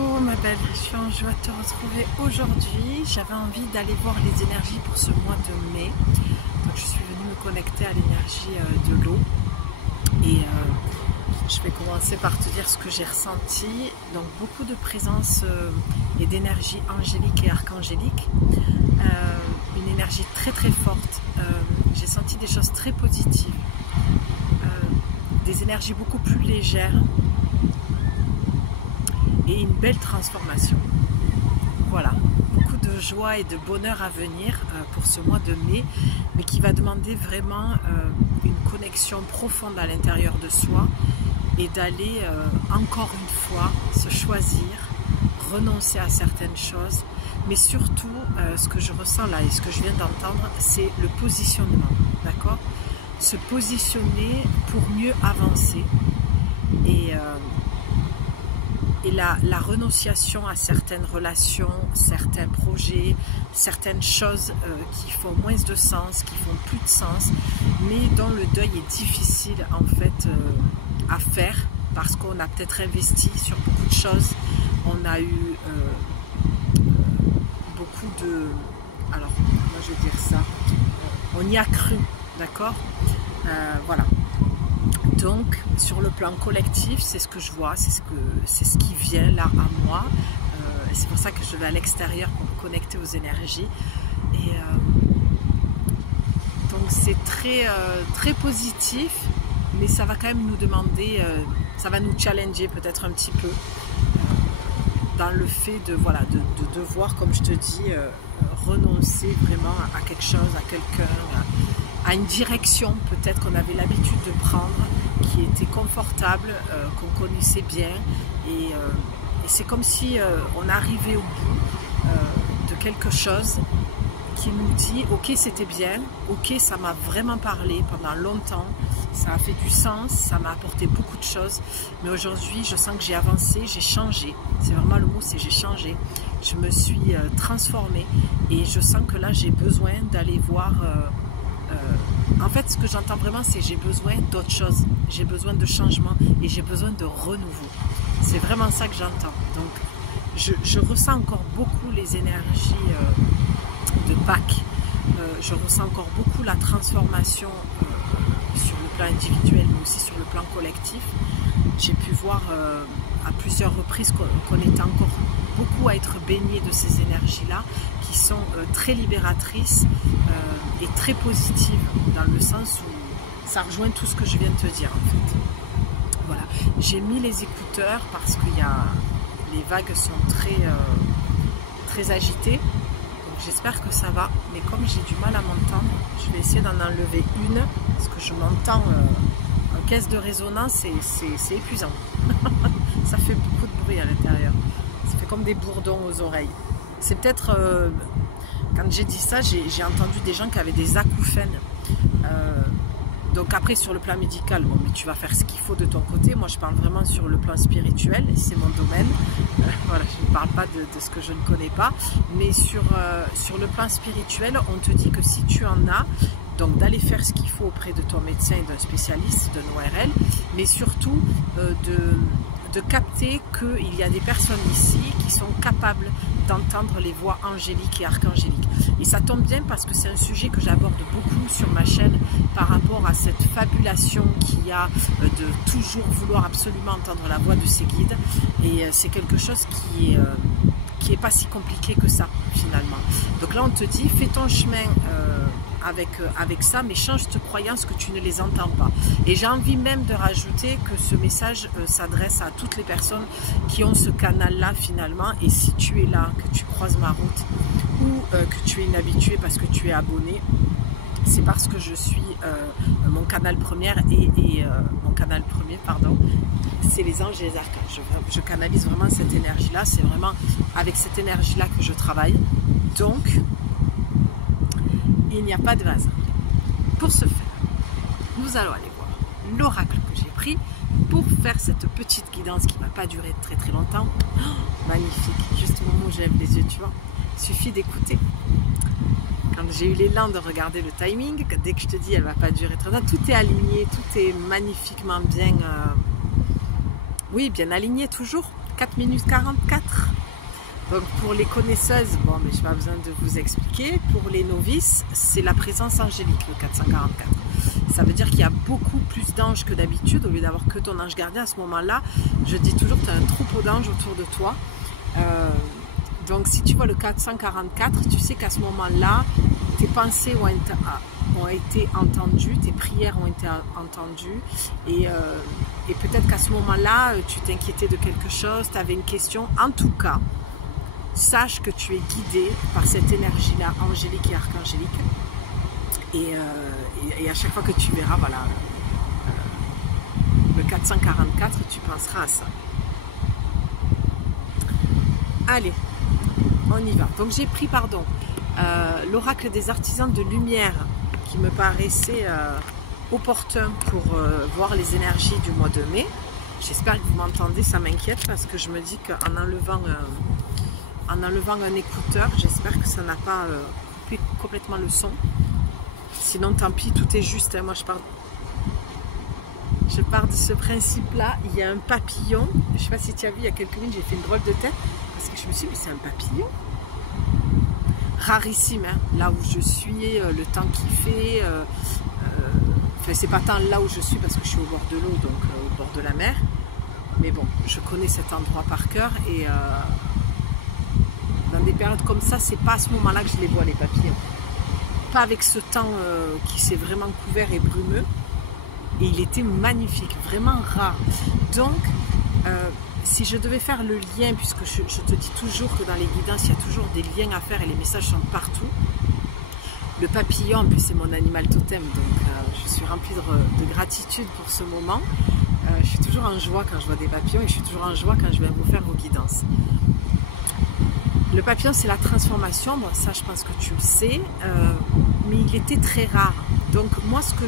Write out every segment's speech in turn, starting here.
Coucou ma belle, je suis en joie de te retrouver aujourd'hui. J'avais envie d'aller voir les énergies pour ce mois de mai. Donc je suis venue me connecter à l'énergie de l'eau. Et je vais commencer par te dire ce que j'ai ressenti. Donc beaucoup de présence et d'énergie angélique et archangélique. Une énergie très très forte. J'ai senti des choses très positives. Des énergies beaucoup plus légères. Et une belle transformation. Voilà, beaucoup de joie et de bonheur à venir pour ce mois de mai, mais qui va demander vraiment une connexion profonde à l'intérieur de soi et d'aller encore une fois se choisir, renoncer à certaines choses, mais surtout ce que je ressens là et ce que je viens d'entendre, c'est le positionnement, d'accord? Se positionner pour mieux avancer et la renonciation à certaines relations, certains projets, certaines choses qui font moins de sens, qui font plus de sens, mais dont le deuil est difficile en fait à faire parce qu'on a peut-être investi sur beaucoup de choses, on a eu beaucoup de... Alors, moi je vais dire ça, on y a cru, d'accord? Voilà. Donc, sur le plan collectif, c'est ce que je vois, c'est ce qui vient là à moi. C'est pour ça que je vais à l'extérieur pour me connecter aux énergies. Et donc, c'est très positif, mais ça va quand même nous demander, ça va nous challenger peut-être un petit peu dans le fait de, voilà, de devoir, comme je te dis, renoncer vraiment à quelque chose, à quelqu'un, à une direction peut-être qu'on avait l'habitude de prendre, qui était confortable, qu'on connaissait bien, et c'est comme si on arrivait au bout de quelque chose qui nous dit ok, c'était bien, ok, ça m'a vraiment parlé pendant longtemps, ça a fait du sens, ça m'a apporté beaucoup de choses, mais aujourd'hui je sens que j'ai avancé, j'ai changé, c'est vraiment le mot, c'est j'ai changé, je me suis transformée et je sens que là j'ai besoin d'aller voir en fait, ce que j'entends vraiment, c'est j'ai besoin d'autre chose, j'ai besoin de changement et j'ai besoin de renouveau. C'est vraiment ça que j'entends. Donc, je ressens encore beaucoup les énergies de Pâques. Je ressens encore beaucoup la transformation sur le plan individuel, mais aussi sur le plan collectif. J'ai pu voir à plusieurs reprises qu'on était encore beaucoup à être baigné de ces énergies-là, qui sont très libératrices et très positives, dans le sens où ça rejoint tout ce que je viens de te dire en fait. Voilà, j'ai mis les écouteurs parce que les vagues sont très agitées, donc j'espère que ça va, mais comme j'ai du mal à m'entendre, je vais essayer d'en enlever une, parce que je m'entends en caisse de résonance et c'est épuisant. Ça fait beaucoup de bruit à l'intérieur, ça fait comme des bourdons aux oreilles. C'est peut-être, quand j'ai dit ça, j'ai entendu des gens qui avaient des acouphènes. Donc après, sur le plan médical, bon, mais tu vas faire ce qu'il faut de ton côté. Moi, je parle vraiment sur le plan spirituel, c'est mon domaine. Voilà, je ne parle pas de ce que je ne connais pas. Mais sur le plan spirituel, on te dit que si tu en as, donc d'aller faire ce qu'il faut auprès de ton médecin et d'un spécialiste, d'un ORL, mais surtout de capter qu'il y a des personnes ici qui sont capables d'entendre les voix angéliques et archangéliques. Et ça tombe bien parce que c'est un sujet que j'aborde beaucoup sur ma chaîne par rapport à cette fabulation qu'il y a de toujours vouloir absolument entendre la voix de ses guides. Et c'est quelque chose qui est pas si compliqué que ça finalement. Donc là on te dit fais ton chemin avec ça, mais change de croyance que tu ne les entends pas. Et j'ai envie même de rajouter que ce message s'adresse à toutes les personnes qui ont ce canal-là finalement, et si tu es là, que tu croises ma route, ou que tu es inhabitué parce que tu es abonné, c'est parce que je suis mon canal premier mon canal premier, pardon, c'est les anges et les archanges. Je canalise vraiment cette énergie-là, c'est vraiment avec cette énergie-là que je travaille. Donc, il n'y a pas de vase. Pour ce faire, nous allons aller voir l'oracle que j'ai pris pour faire cette petite guidance qui ne va pas durer très très longtemps. Oh, magnifique, juste au moment où j'aime les yeux, tu vois. Il suffit d'écouter. Quand j'ai eu l'élan de regarder le timing, dès que je te dis elle ne va pas durer très longtemps, tout est aligné, tout est magnifiquement bien Oui, bien aligné toujours. 4 minutes 44. Donc pour les connaisseuses, bon, mais je n'ai pas besoin de vous expliquer. Pour les novices, c'est la présence angélique, le 444. Ça veut dire qu'il y a beaucoup plus d'anges que d'habitude. Au lieu d'avoir que ton ange gardien, à ce moment-là, je dis toujours que tu as un troupeau d'anges autour de toi. Donc si tu vois le 444, tu sais qu'à ce moment-là, tes pensées ont été entendues, tes prières ont été entendues. Et peut-être qu'à ce moment-là, tu t'inquiétais de quelque chose, tu avais une question. En tout cas, sache que tu es guidé par cette énergie-là, angélique et archangélique. Et à chaque fois que tu verras, voilà, le 444, tu penseras à ça. Allez, on y va. Donc j'ai pris, pardon, l'oracle des artisans de lumière qui me paraissait opportun pour voir les énergies du mois de mai. J'espère que vous m'entendez, ça m'inquiète parce que je me dis qu'en enlevant un écouteur, j'espère que ça n'a pas coupé complètement le son. Sinon, tant pis, tout est juste. Hein. Moi, je pars de ce principe-là. Il y a un papillon. Je ne sais pas si tu as vu, il y a quelques minutes, j'ai fait une drôle de tête. Parce que je me suis dit, mais c'est un papillon. Rarissime, hein. Là où je suis, le temps qu'il fait. Enfin, c'est pas tant là où je suis parce que je suis au bord de l'eau, donc au bord de la mer. Mais bon, je connais cet endroit par cœur. Et dans des périodes comme ça, c'est pas à ce moment-là que je les vois, les papillons. Pas avec ce temps qui s'est vraiment couvert et brumeux. Et il était magnifique, vraiment rare. Donc, si je devais faire le lien, puisque je te dis toujours que dans les guidances, il y a toujours des liens à faire et les messages sont partout. Le papillon, en plus, c'est mon animal totem, donc je suis remplie de gratitude pour ce moment. Je suis toujours en joie quand je vois des papillons et je suis toujours en joie quand je viens vous faire vos guidances. Le papillon, c'est la transformation. Bon, ça, je pense que tu le sais, mais il était très rare. Donc, moi, ce que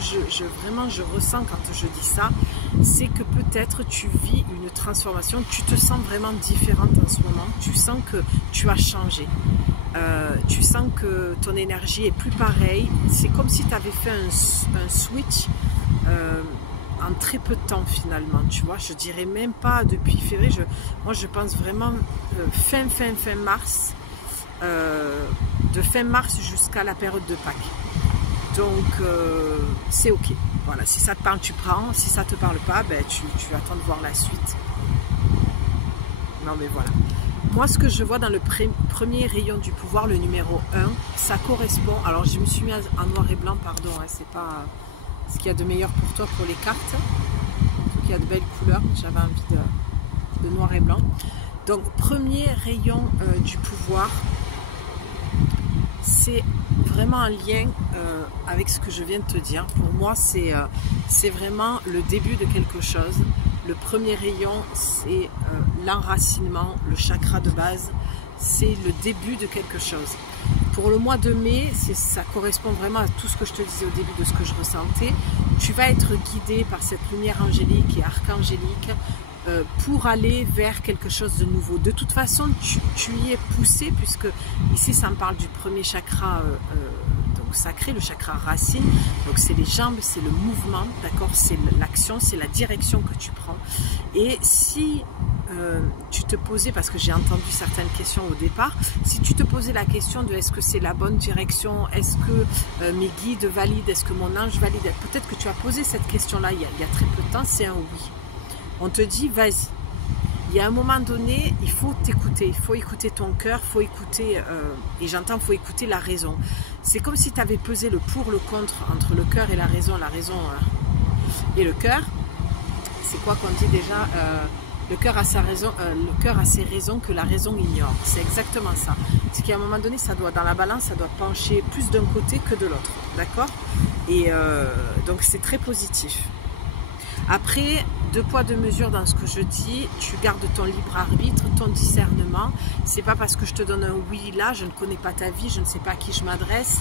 vraiment je ressens quand je dis ça, c'est que peut-être tu vis une transformation, tu te sens vraiment différente en ce moment, tu sens que tu as changé. Tu sens que ton énergie est plus pareille. C'est comme si tu avais fait un switch en très peu de temps finalement, tu vois. Je dirais même pas depuis février. Moi, je pense vraiment fin mars, de fin mars jusqu'à la période de Pâques. Donc, c'est ok. Voilà, si ça te parle, tu prends. Si ça te parle pas, ben, tu attends de voir la suite. Non, mais voilà. Moi, ce que je vois dans le premier rayon du pouvoir, le numéro 1, ça correspond... Alors, je me suis mis en noir et blanc, pardon, hein, c'est pas ce qu'il y a de meilleur pour toi pour les cartes. Il y a de belles couleurs, j'avais envie de noir et blanc. Donc, premier rayon du pouvoir, c'est vraiment un lien avec ce que je viens de te dire. Pour moi, c'est vraiment le début de quelque chose. Le premier rayon, c'est l'enracinement, le chakra de base. C'est le début de quelque chose. Pour le mois de mai, ça correspond vraiment à tout ce que je te disais au début de ce que je ressentais. Tu vas être guidé par cette lumière angélique et archangélique pour aller vers quelque chose de nouveau. De toute façon, tu y es poussé, puisque ici, ça me parle du premier chakra sacré, le chakra racine. Donc c'est les jambes, c'est le mouvement, d'accord, c'est l'action, c'est la direction que tu prends. Et si tu te posais, parce que j'ai entendu certaines questions au départ, si tu te posais la question de est-ce que c'est la bonne direction, est-ce que mes guides valident, est-ce que mon ange valide, peut-être que tu as posé cette question-là il y a très peu de temps, c'est un oui. On te dit vas-y. Il y a un moment donné, il faut t'écouter, il faut écouter ton cœur, il faut écouter, et j'entends, il faut écouter la raison. C'est comme si tu avais pesé le pour, le contre entre le cœur et la raison et le cœur. C'est quoi qu'on dit déjà le cœur a sa raison, le cœur a ses raisons que la raison ignore. C'est exactement ça. C'est qu'à un moment donné, ça doit, dans la balance, ça doit pencher plus d'un côté que de l'autre, d'accord? Et donc c'est très positif. Après, deux poids, deux mesures dans ce que je dis, tu gardes ton libre arbitre, ton discernement. C'est pas parce que je te donne un oui là, je ne connais pas ta vie, je ne sais pas à qui je m'adresse,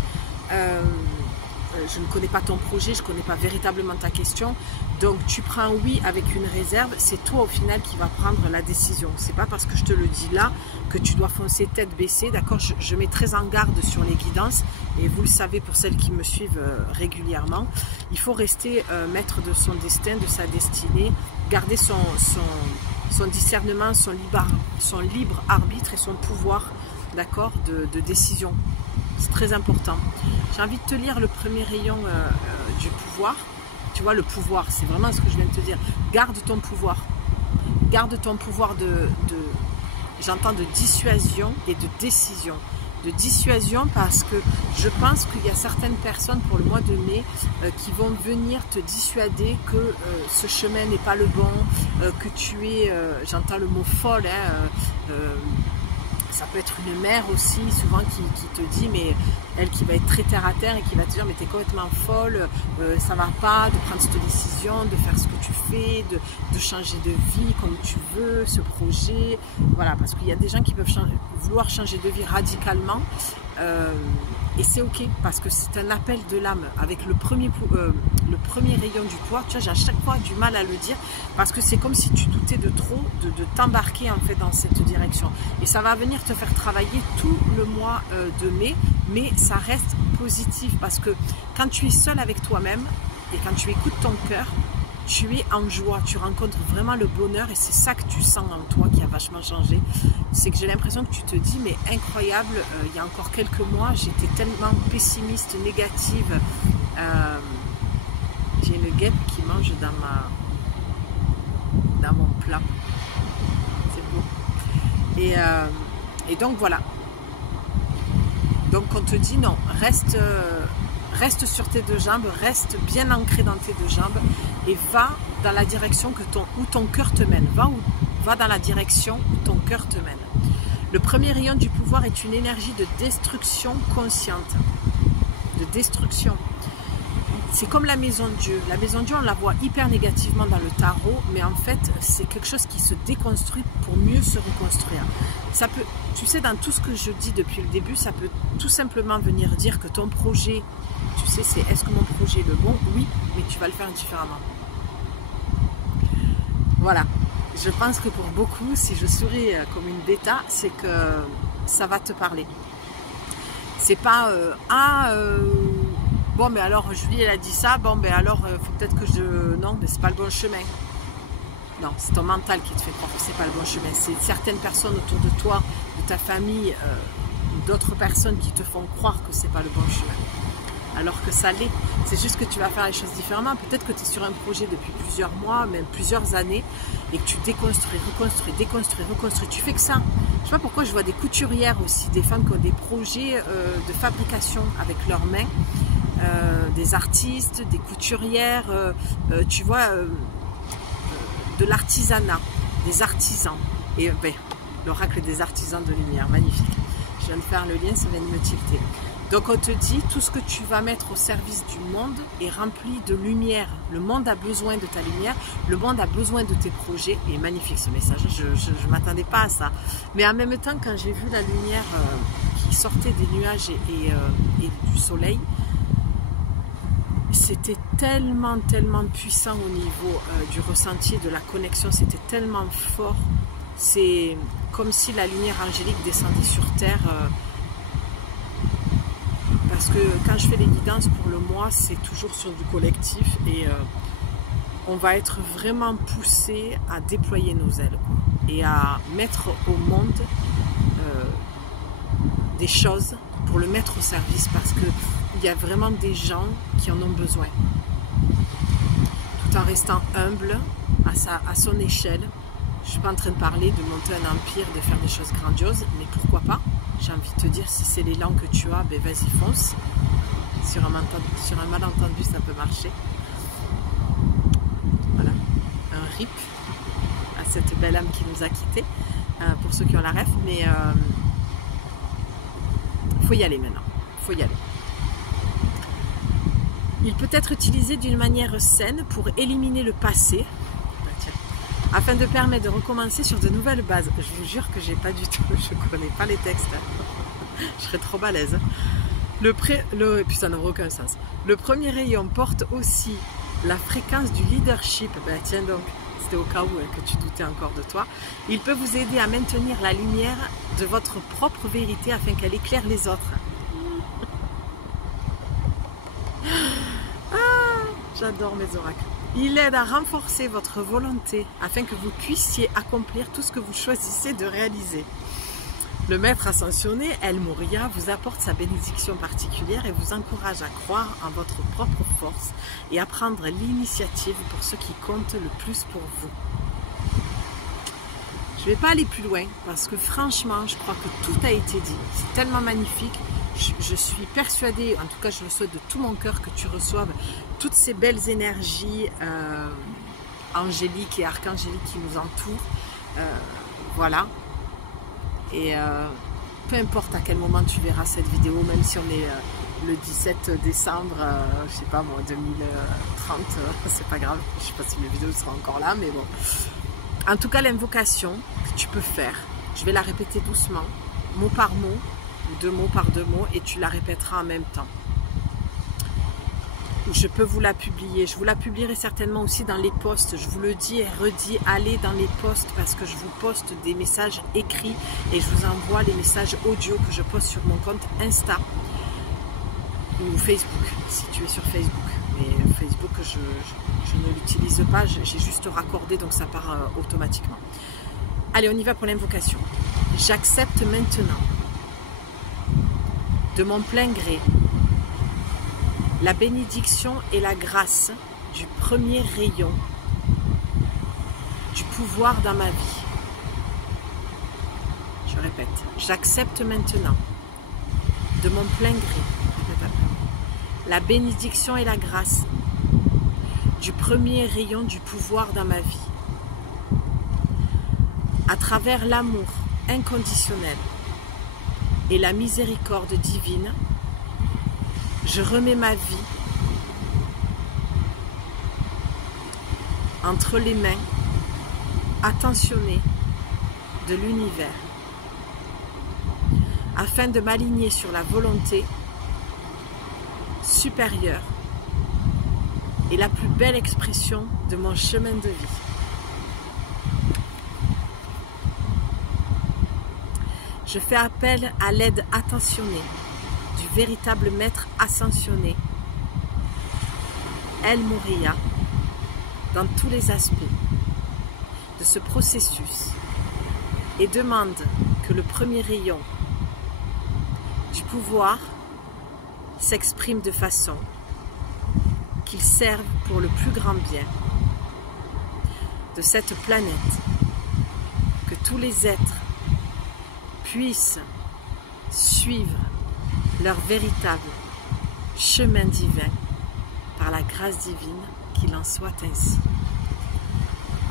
je ne connais pas ton projet, je ne connais pas véritablement ta question. Donc tu prends un oui avec une réserve, c'est toi au final qui va prendre la décision. C'est pas parce que je te le dis là que tu dois foncer tête baissée, d'accord? Je mets très en garde sur les guidances et vous le savez pour celles qui me suivent régulièrement. Il faut rester maître de son destin, de sa destinée, garder son discernement, son libre arbitre et son pouvoir, d'accord, de décision. C'est très important. J'ai envie de te lire le premier rayon du pouvoir. Tu vois, le pouvoir, c'est vraiment ce que je viens de te dire. Garde ton pouvoir. Garde ton pouvoir j'entends de dissuasion et de décision. De dissuasion parce que je pense qu'il y a certaines personnes pour le mois de mai qui vont venir te dissuader que ce chemin n'est pas le bon, que tu es, j'entends le mot folle, hein, ça peut être une mère aussi, souvent qui te dit, mais elle qui va être très terre à terre et qui va te dire, mais t'es complètement folle, ça va pas de prendre cette décision, de faire ce que tu fais, de changer de vie comme tu veux, ce projet. Voilà, parce qu'il y a des gens qui peuvent vouloir changer de vie radicalement. Et c'est ok, parce que c'est un appel de l'âme. Avec le premier rayon du pouvoir, tu vois, j'ai à chaque fois du mal à le dire, parce que c'est comme si tu doutais de trop, de t'embarquer en fait dans cette direction. Et ça va venir te faire travailler tout le mois de mai, mais ça reste positif, parce que quand tu es seul avec toi-même, et quand tu écoutes ton cœur, tu es en joie, tu rencontres vraiment le bonheur, et c'est ça que tu sens en toi qui a vachement changé. C'est que j'ai l'impression que tu te dis, mais incroyable, il y a encore quelques mois, j'étais tellement pessimiste, négative. J'ai une guêpe qui mange dans mon plat. C'est beau. Et donc voilà. Donc on te dit non, reste sur tes deux jambes, reste bien ancré dans tes deux jambes et va dans la direction où ton cœur te mène. Va dans la direction où ton cœur te mène. Le premier rayon du pouvoir est une énergie de destruction consciente. De destruction. C'est comme la maison de Dieu. La maison de Dieu, on la voit hyper négativement dans le tarot, mais en fait, c'est quelque chose qui se déconstruit pour mieux se reconstruire. Ça peut, tu sais, dans tout ce que je dis depuis le début, ça peut tout simplement venir dire que ton projet, tu sais, c'est est-ce que mon projet est le bon? Oui, mais tu vas le faire différemment. Voilà. Je pense que pour beaucoup, si je souris comme une bêta, c'est que ça va te parler. C'est pas bon, mais alors Julie, elle a dit ça, bon, ben alors, faut peut-être que non, mais c'est pas le bon chemin. Non, c'est ton mental qui te fait croire que c'est pas le bon chemin. C'est certaines personnes autour de toi, de ta famille, d'autres personnes qui te font croire que c'est pas le bon chemin. Alors que ça l'est. C'est juste que tu vas faire les choses différemment. Peut-être que tu es sur un projet depuis plusieurs mois, même plusieurs années, et que tu déconstruis, reconstruis, déconstruis, reconstruis. Tu fais que ça. Je sais pas pourquoi je vois des couturières aussi, des femmes qui ont des projets de fabrication avec leurs mains. Des artistes, des couturières, tu vois, de l'artisanat, des artisans. Et ben, l'oracle des artisans de lumière, magnifique. Je viens de faire le lien, ça vient de me tilter. Donc on te dit, tout ce que tu vas mettre au service du monde est rempli de lumière. Le monde a besoin de ta lumière, le monde a besoin de tes projets. Et magnifique ce message, je ne m'attendais pas à ça. Mais en même temps, quand j'ai vu la lumière qui sortait des nuages et du soleil, c'était tellement, tellement puissant au niveau du ressenti, de la connexion, c'était tellement fort. C'est comme si la lumière angélique descendait sur Terre. Parce que quand je fais les guidances pour le mois, c'est toujours sur du collectif et on va être vraiment poussé à déployer nos ailes, quoi, et à mettre au monde des choses pour le mettre au service, parce que il y a vraiment des gens qui en ont besoin, tout en restant humble à son échelle. Je ne suis pas en train de parler de monter un empire, de faire des choses grandioses, mais pourquoi pas? J'ai envie de te dire, si c'est l'élan que tu as, ben vas-y, fonce. Sur un malentendu, ça peut marcher. Voilà, un rip à cette belle âme qui nous a quittés, pour ceux qui ont la ref, mais faut y aller maintenant, faut y aller. Il peut être utilisé d'une manière saine pour éliminer le passé, afin de permettre de recommencer sur de nouvelles bases. Je vous jure que j'ai pas du tout, je connais pas les textes. Je serais trop balèze. Puis ça n'aura aucun sens. Le premier rayon porte aussi la fréquence du leadership. Ben tiens donc, c'était au cas où que tu doutais encore de toi. Il peut vous aider à maintenir la lumière de votre propre vérité afin qu'elle éclaire les autres. Ah, j'adore mes oracles. Il aide à renforcer votre volonté afin que vous puissiez accomplir tout ce que vous choisissez de réaliser. Le maître ascensionné, El Moria, vous apporte sa bénédiction particulière et vous encourage à croire en votre propre force et à prendre l'initiative pour ce qui compte le plus pour vous. Je ne vais pas aller plus loin parce que franchement, je crois que tout a été dit. C'est tellement magnifique. Je suis persuadée, en tout cas je le souhaite de tout mon cœur, que tu reçoives toutes ces belles énergies angéliques et archangéliques qui nous entourent. Voilà. Et peu importe à quel moment tu verras cette vidéo, même si on est le 17 décembre, je sais pas moi, 2030, c'est pas grave, je sais pas si la vidéo sera encore là, mais bon. En tout cas, l'invocation que tu peux faire, je vais la répéter doucement, mot par mot, ou 2 mots par 2 mots, et tu la répéteras en même temps. Je peux vous la publier, je vous la publierai certainement aussi dans les posts, je vous le dis et redis, allez dans les posts parce que je vous poste des messages écrits et je vous envoie les messages audio que je poste sur mon compte Insta ou Facebook, si tu es sur Facebook. Mais Facebook, je ne l'utilise pas, j'ai juste raccordé donc ça part automatiquement. Allez, on y va pour l'invocation. J'accepte maintenant, de mon plein gré, la bénédiction et la grâce du premier rayon du pouvoir dans ma vie. Je répète, j'accepte maintenant, de mon plein gré, la bénédiction et la grâce du premier rayon du pouvoir dans ma vie. À travers l'amour inconditionnel et la miséricorde divine, je remets ma vie entre les mains attentionnées de l'univers afin de m'aligner sur la volonté supérieure et la plus belle expression de mon chemin de vie. Je fais appel à l'aide attentionnée du véritable maître ascensionné, El Moria, dans tous les aspects de ce processus et demande que le premier rayon du pouvoir s'exprime de façon qu'il serve pour le plus grand bien de cette planète, que tous les êtres puissent suivre leur véritable chemin divin par la grâce divine, qu'il en soit ainsi.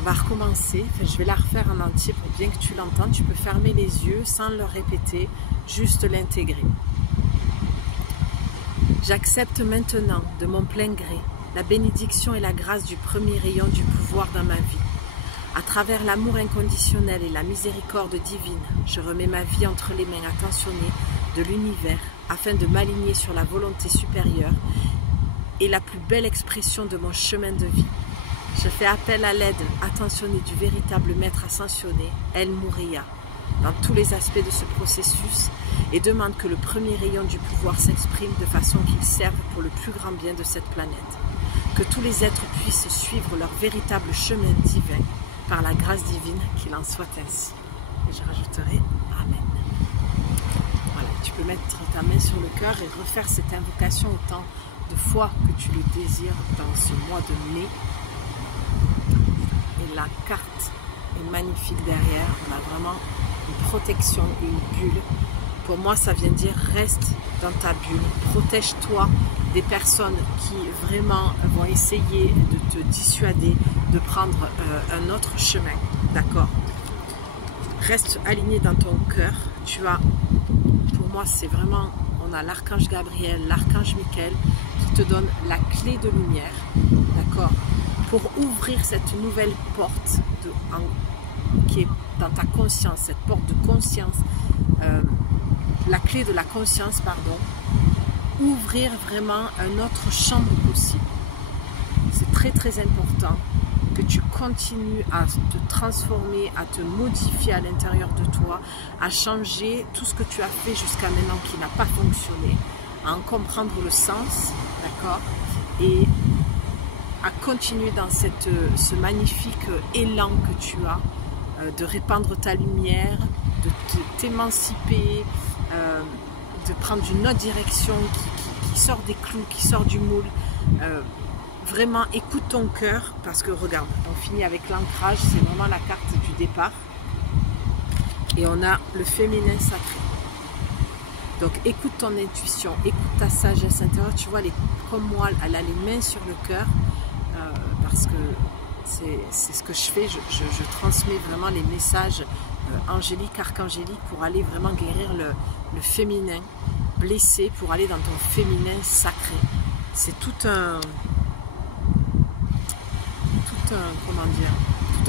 On va recommencer, je vais la refaire en entier pour bien que tu l'entendes. Tu peux fermer les yeux sans le répéter, juste l'intégrer. J'accepte maintenant de mon plein gré la bénédiction et la grâce du premier rayon du pouvoir dans ma vie. À travers l'amour inconditionnel et la miséricorde divine, je remets ma vie entre les mains attentionnées de l'univers afin de m'aligner sur la volonté supérieure et la plus belle expression de mon chemin de vie. Je fais appel à l'aide attentionnée du véritable maître ascensionné, El Moria, dans tous les aspects de ce processus et demande que le premier rayon du pouvoir s'exprime de façon qu'il serve pour le plus grand bien de cette planète. Que tous les êtres puissent suivre leur véritable chemin divin par la grâce divine, qu'il en soit ainsi. Et je rajouterai Amen. Voilà, tu peux mettre ta main sur le cœur et refaire cette invocation autant de fois que tu le désires dans ce mois de mai. Et la carte est magnifique derrière. On a vraiment une protection, une bulle. Pour moi, ça vient dire reste dans ta bulle, protège-toi des personnes qui vraiment vont essayer de te dissuader de prendre un autre chemin, d'accord? Reste aligné dans ton cœur. Tu as, pour moi, c'est vraiment, on a l'archange Gabriel, l'archange Michael qui te donne la clé de lumière, d'accord? Pour ouvrir cette nouvelle porte qui est dans ta conscience, cette porte de conscience, la clé de la conscience, pardon, ouvrir vraiment un autre champ possible. C'est très très important que tu continues à te transformer, à te modifier à l'intérieur de toi, à changer tout ce que tu as fait jusqu'à maintenant qui n'a pas fonctionné, à en comprendre le sens, d'accord, et à continuer dans ce magnifique élan que tu as, de répandre ta lumière, de t'émanciper, de prendre une autre direction qui sort des clous, qui sort du moule. Vraiment, écoute ton cœur, parce que regarde, on finit avec l'ancrage, c'est vraiment la carte du départ. Et on a le féminin sacré. Donc écoute ton intuition, écoute ta sagesse intérieure. Tu vois, comme moi, elle a les mains sur le cœur, parce que c'est ce que je fais. Je transmets vraiment les messages angéliques, archangéliques, pour aller vraiment guérir le féminin blessé, pour aller dans ton féminin sacré. C'est tout un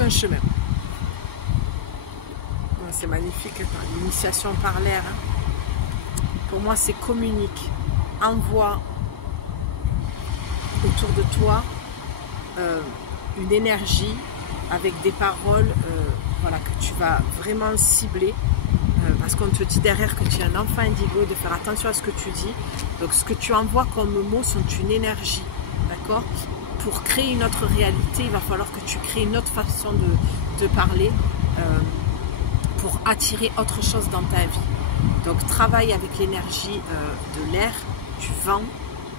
chemin. C'est magnifique, l'initiation par l'air. Pour moi, c'est communique, envoie autour de toi une énergie avec des paroles voilà, que tu vas vraiment cibler. Parce qu'on te dit derrière que tu es un enfant indigo, de faire attention à ce que tu dis. Donc ce que tu envoies comme mots sont une énergie, d'accord? Pour créer une autre réalité, il va falloir que tu crées une autre façon de parler pour attirer autre chose dans ta vie. Donc travaille avec l'énergie de l'air, du vent,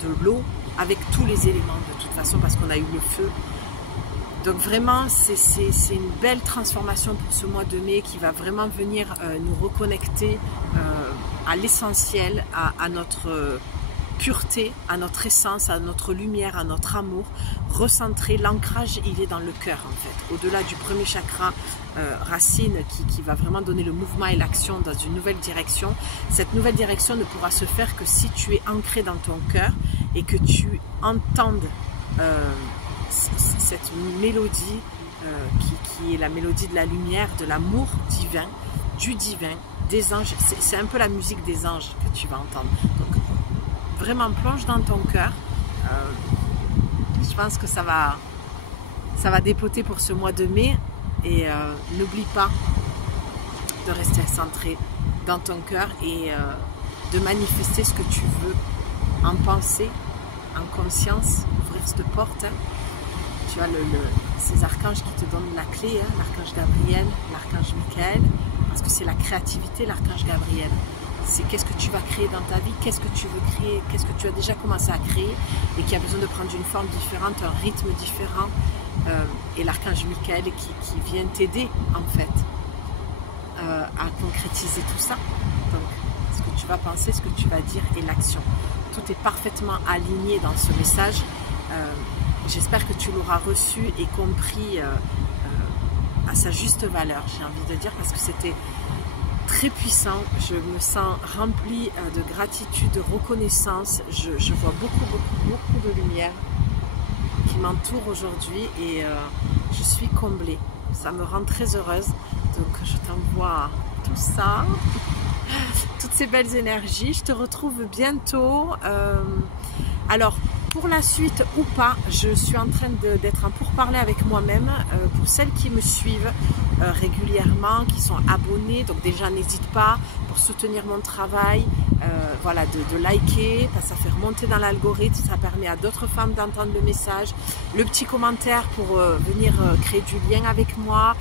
de l'eau, avec tous les éléments de toute façon, parce qu'on a eu le feu. Donc vraiment, c'est une belle transformation pour ce mois de mai qui va vraiment venir nous reconnecter à l'essentiel, à notre pureté, à notre essence, à notre lumière, à notre amour. Recentrer, l'ancrage, il est dans le cœur en fait. Au-delà du premier chakra racine qui va vraiment donner le mouvement et l'action dans une nouvelle direction. Cette nouvelle direction ne pourra se faire que si tu es ancré dans ton cœur et que tu entendes cette mélodie qui est la mélodie de la lumière, de l'amour divin, du divin, des anges. C'est un peu la musique des anges que tu vas entendre. Donc vraiment plonge dans ton cœur. Je pense que ça va dépoter pour ce mois de mai. Et n'oublie pas de rester centré dans ton cœur et de manifester ce que tu veux en pensée, en conscience, ouvrir cette porte. Tu as ces archanges qui te donnent la clé, hein, l'archange Gabriel, l'archange Michael, parce que c'est la créativité, l'archange Gabriel. C'est qu'est-ce que tu vas créer dans ta vie, qu'est-ce que tu veux créer, qu'est-ce que tu as déjà commencé à créer et qui a besoin de prendre une forme différente, un rythme différent. Et l'archange Michael qui vient t'aider en fait à concrétiser tout ça. Donc ce que tu vas penser, ce que tu vas dire et l'action. Tout est parfaitement aligné dans ce message. J'espère que tu l'auras reçu et compris à sa juste valeur, j'ai envie de dire, parce que c'était très puissant. Je me sens remplie de gratitude, de reconnaissance. Je vois beaucoup de lumière qui m'entoure aujourd'hui et je suis comblée. Ça me rend très heureuse. Donc je t'envoie tout ça, toutes ces belles énergies. Je te retrouve bientôt. Alors pour la suite ou pas, je suis en train d'être en pourparlers avec moi-même pour celles qui me suivent régulièrement, qui sont abonnées. Donc déjà n'hésite pas pour soutenir mon travail, voilà, de liker, parce que ça fait remonter dans l'algorithme, ça permet à d'autres femmes d'entendre le message. Le petit commentaire pour venir créer du lien avec moi,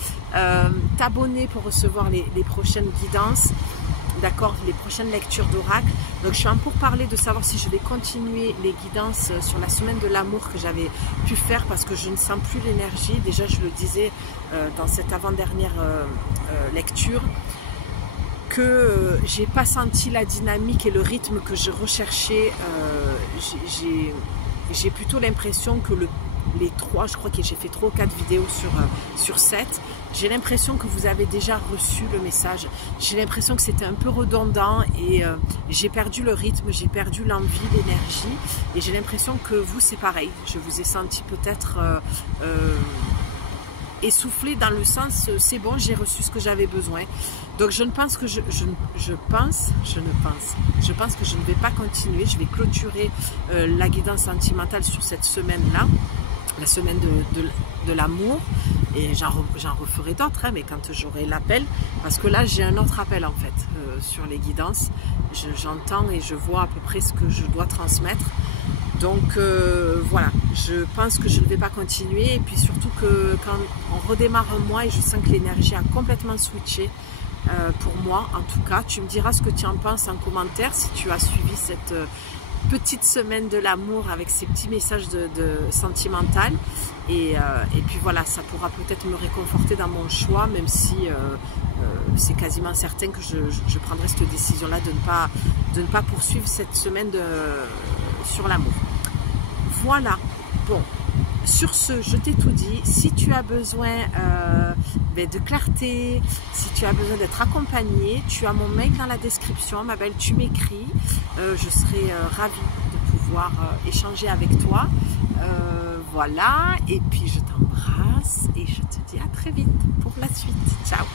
t'abonner pour recevoir les prochaines guidances. D'accord, les prochaines lectures d'oracle. Donc je suis en pourparlers de savoir si je vais continuer les guidances sur la semaine de l'amour que j'avais pu faire parce que je ne sens plus l'énergie. Déjà je le disais dans cette avant-dernière lecture que j'ai pas senti la dynamique et le rythme que je recherchais. J'ai plutôt l'impression que les 3, je crois que j'ai fait 3 ou 4 vidéos sur 7. J'ai l'impression que vous avez déjà reçu le message. J'ai l'impression que c'était un peu redondant et j'ai perdu le rythme, j'ai perdu l'envie, l'énergie. Et j'ai l'impression que vous, c'est pareil. Je vous ai senti peut-être essoufflé dans le sens, c'est bon, j'ai reçu ce que j'avais besoin. Donc je pense que je pense que je ne vais pas continuer. Je vais clôturer la guidance sentimentale sur cette semaine-là. La semaine de l'amour, et j'en referai d'autres, hein, mais quand j'aurai l'appel, parce que là j'ai un autre appel en fait sur les guidances. J'entends et je vois à peu près ce que je dois transmettre. Donc voilà, je pense que je ne vais pas continuer, et puis surtout que quand on redémarre un mois et je sens que l'énergie a complètement switché pour moi en tout cas. Tu me diras ce que tu en penses en commentaire si tu as suivi cette petite semaine de l'amour avec ces petits messages de sentimental, et puis voilà, ça pourra peut-être me réconforter dans mon choix, même si c'est quasiment certain que je prendrai cette décision là de ne pas poursuivre cette semaine sur l'amour. Voilà, bon, sur ce, je t'ai tout dit. Si tu as besoin de clarté, si tu as besoin d'être accompagné, tu as mon mail dans la description, ma belle, tu m'écris. Je serai ravie de pouvoir échanger avec toi. Voilà, et puis je t'embrasse et je te dis à très vite pour la suite. Ciao!